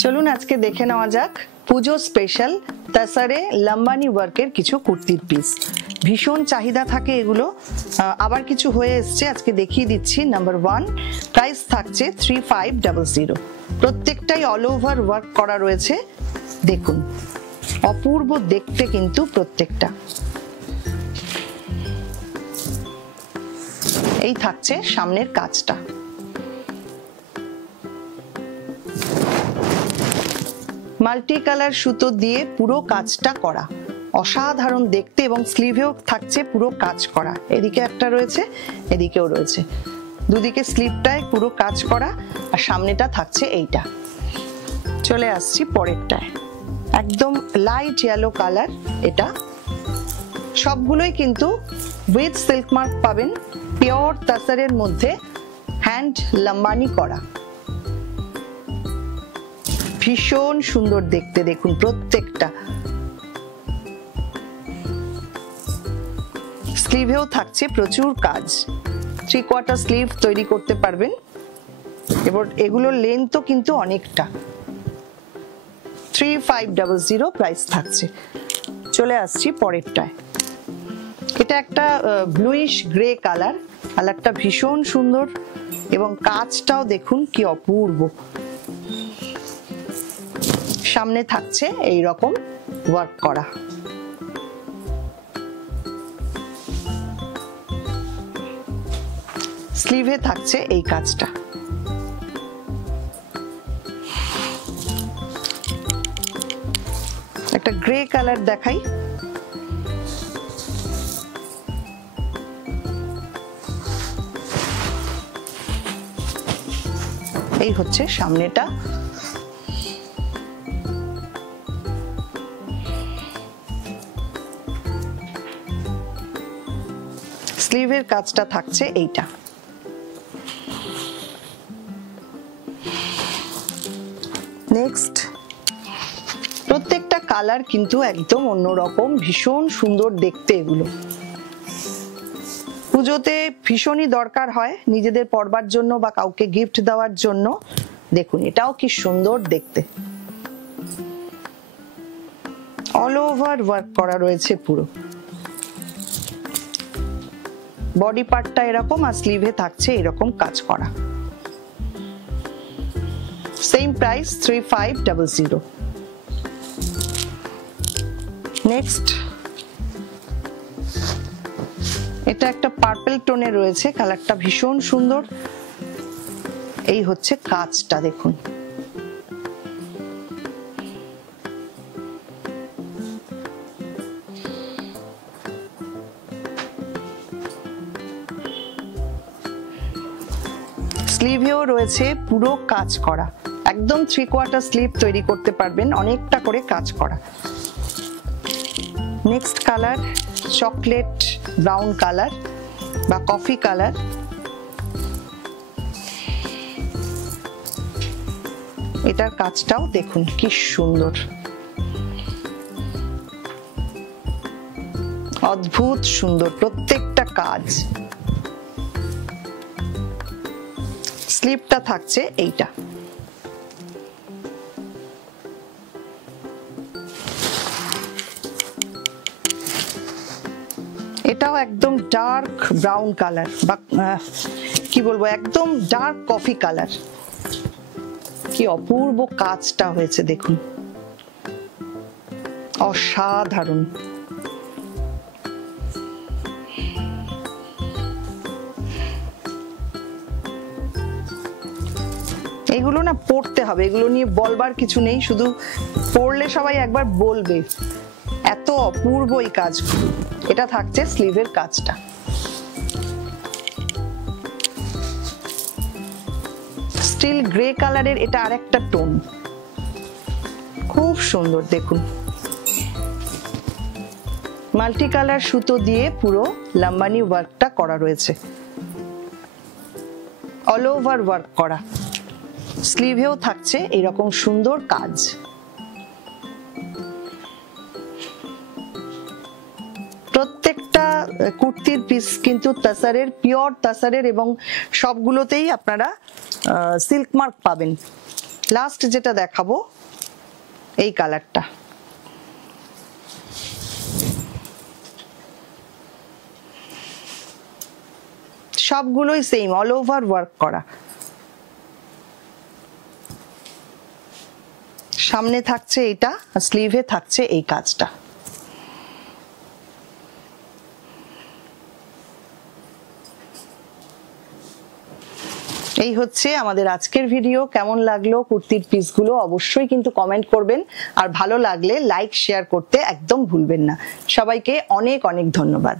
চলুন আজকে দেখে নেওয়া যাক পুজো স্পেশাল তাসারে লম্বানি ওয়ার্কের কিছু কুর্তির পিস। ভীষণ চাহিদা থাকে এগুলো, আবার কিছু হয়ে এসছে, আজকে দেখিয়ে দিচ্ছি। নাম্বার 1 প্রাইস থাকছে 3500। প্রত্যেকটাই অল ওভার ওয়ার্ক করা রয়েছে, দেখুন অপূর্ব দেখতে কিন্তু প্রত্যেকটা। এই থাকছে সামনের কাজটা, মাল্টি কালার সুতো দিয়ে পুরো কাজটা করা, অসাধারণ দেখতে, এবং স্লিভেও থাকছে পুরো কাজ করা। এদিকে একটা রয়েছে, এদিকেও রয়েছে, দুদিকে স্লিভটায় পুরো কাজ করা, আর সামনেটা থাকছে এইটা। চলে আসছি পরেরটায়, একদম লাইট ইয়েলো কালার। এটা সবগুলোই কিন্তু উইথ সিল্ক মার্ক পাবেন, পিওর তাসারের মধ্যে হ্যান্ড লম্বানি করা, ভীষণ সুন্দর দেখতে। দেখুন প্রত্যেকটা স্লিভেও থাকছে প্রচুর কাজ, 3/4 স্লিভ তৈরি করতে পারবেন। এবার এগুলোর লেন্থও কিন্তু অনেকটা। 3500 প্রাইস থাকছে। চলে আসছি পরেরটায়, এটা একটা ব্লুইশ গ্রে কালার, কালারটা ভীষণ সুন্দর এবং কাজটাও দেখুন কি অপূর্ব। সামনে থাকছে এই রকম ওয়ার্ক করা, স্লিভে থাকছে এই কাজটা। একটা গ্রে কালার দেখাই, এই হচ্ছে সামনেটা। স্লিভের কাজটা থাকছে এইটা। নেক্সট, প্রত্যেকটা কালার কিন্তু একদম অন্যরকম, ভীষণ সুন্দর দেখতে। এগুলো পুজোতে ভীষণই দরকার হয় নিজেদের পরবার জন্য বা কাউকে গিফট দেওয়ার জন্য। দেখুন এটাও কি সুন্দর দেখতে, অল ওভার ওয়ার্ক করা রয়েছে পুরো। বডি পার্টটা এরকম, আর স্লিভে থাকছে এরকম কাজ করা। Same price 3500। নেক্সট, এটা একটা পার্পল টোনে রয়েছে, কালারটা ভীষণ সুন্দর। এই হচ্ছে কাজটা, দেখুন স্লিভেও রয়েছে পুরো কাজ করা, একদম 3/4 স্লিভ তৈরি করতে পারবেন, অনেকটা করে কাজ করা। Next colour chocolate brown colour বা কফি কালার। এটার কাজটাও দেখুন কি সুন্দর, অদ্ভুত সুন্দর প্রত্যেকটা কাজ। স্লিভটা থাকছে এইটা। এটাও একদম ডার্ক ব্রাউন কালার, বা কি বলবো, একদম ডার্ক কফি কালার। কি অপূর্ব কাজটা হয়েছে দেখুন, অসাধারণ। এগুলো না পড়তে হবে, এগুলো নিয়ে বলবার কিছু নেই, শুধু পড়লে সবাই একবার বলবে এত অপূর্ব এই কাজগুলো। এটা থাকছে স্লিভের কাজটা। স্টিল গ্রে কালারের এটা আরেকটা টোন, খুব সুন্দর দেখুন। মাল্টি কালার সুতো দিয়ে পুরো লম্বানি ওয়ার্কটা করা রয়েছে, অল ওভার ওয়ার্ক করা। স্লিভেও থাকছে এরকম সুন্দর কাজ। প্রত্যেকটা কুর্তির পিস কিন্তু তাসারের, পিওর তাসারের, এবং সবগুলোতেই আপনারা সিল্ক মার্ক পাবেন। লাস্ট যেটা দেখাবো এই কালারটা, সবগুলোই সেম অল ওভার ওয়ার্ক করা। সামনে থাকছে এটা আর স্লিভে থাকছে এই কাজটা। এই হচ্ছে আমাদের আজকের ভিডিও। কেমন লাগলো কুর্তির পিসগুলো অবশ্যই কিন্তু কমেন্ট করবেন, আর ভালো লাগলে লাইক শেয়ার করতে একদম ভুলবেন না। সবাইকে অনেক অনেক ধন্যবাদ।